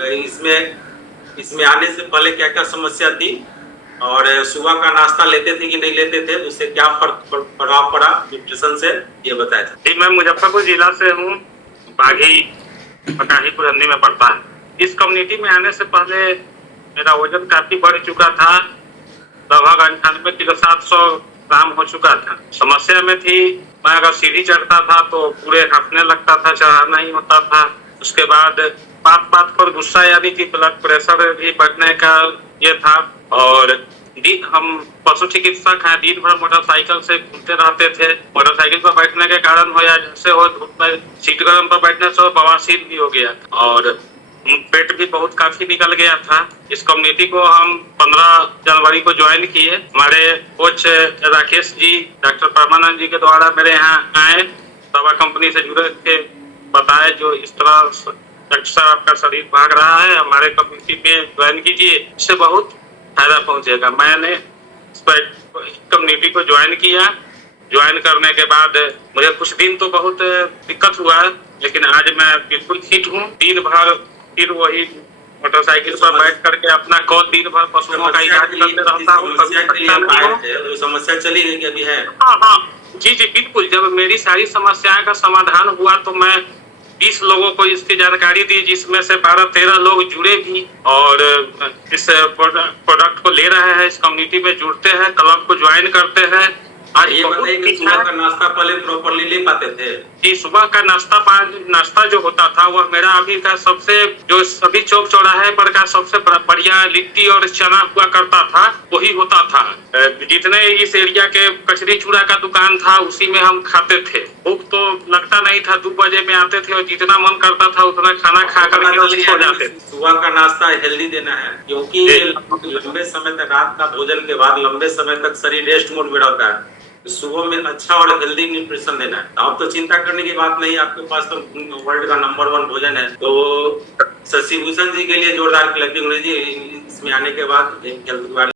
इसमें इसमें आने से पहले क्या क्या समस्या थी और सुबह का नाश्ता लेते थे कि नहीं लेते थे, उससे क्या प्रभाव पड़ा न्यूट्रिशन से, ये बताया था। जी, मैं मुजफ्फरपुर जिला से हूँ, बाघी पटाहीपुर हंदी में पड़ता है। इस कम्युनिटी में आने से पहले मेरा वजन काफी बढ़ चुका था, लगभग 98 किलो 700 ग्राम हो चुका था। समस्या में थी, मैं अगर सीढ़ी चढ़ता था तो पूरे हंसने लगता था, चढ़ाना ही होता था। उसके बाद बात बात पर गुस्सा, यानी कि ब्लड प्रेशर भी बढ़ने का ये था। और हम पशु चिकित्सक हैं, दिन भर मोटरसाइकिल से घूमते रहते थे। मोटरसाइकिल पर बैठने के कारण हो या जैसे हो, धूप में सीट गर्म पर बैठने से बवासीर भी हो गया और पेट भी बहुत काफी निकल गया था। इस कम्युनिटी को हम 15 जनवरी को ज्वाइन किए। हमारे कोच राकेश जी, डॉक्टर परमानंद जी के द्वारा मेरे यहाँ आए, दवा कंपनी से जुड़े थे, बताए जो इस तरह डॉक्टर साहब आपका शरीर भाग रहा है, हमारे कम्युनिटी में ज्वाइन कीजिए, इससे बहुत फायदा पहुंचेगा। मैंने कम्युनिटी को ज्वाइन किया। ज्वाइन करने के बाद मुझे कुछ दिन तो बहुत दिक्कत हुआ, लेकिन आज मैं बिल्कुल फिट हूँ। दिन भर फिर वही मोटरसाइकिल पर बैठ करके अपना दिन भर पशुओं का इलाज करते रहता हूँ। समस्या चली गई अभी है? हाँ, जी बिल्कुल। जब मेरी सारी समस्याएं का समाधान हुआ तो मैं 20 लोगों को इसकी जानकारी दी, जिसमें से 12-13 लोग जुड़े भी और इस प्रोडक्ट को ले रहे हैं, इस कम्युनिटी में जुड़ते हैं, क्लब को ज्वाइन करते हैं। आज ये बताइए कि सुबह का नाश्ता पहले प्रॉपर्ली ले पाते थे? जी, सुबह का नाश्ता जो होता था वह मेरा अभी का सबसे, जो सभी चौक चौराहे पर का सबसे बढ़िया लिट्टी और चना हुआ करता था, वही होता था। जितने इस एरिया के कचरी चूड़ा का दुकान था उसी में हम खाते थे। भूख तो लगता नहीं था, 2 बजे में आते थे और जितना मन करता था उतना खाना खा करके सो जाते थे। सुबह का नाश्ता हेल्दी देना है, क्योंकि लंबे समय तक, रात का भोजन के बाद लंबे समय तक शरीर रेस्ट मोड में रहता है। सुबह में अच्छा और हेल्दी न्यूट्रिशन देना है। आप तो चिंता करने की बात नहीं, आपके पास तो वर्ल्ड का नंबर 1 भोजन है। तो शशि भूषण जी के लिए जोरदार क्लैपिंग होनी चाहिए इसमें आने के बाद।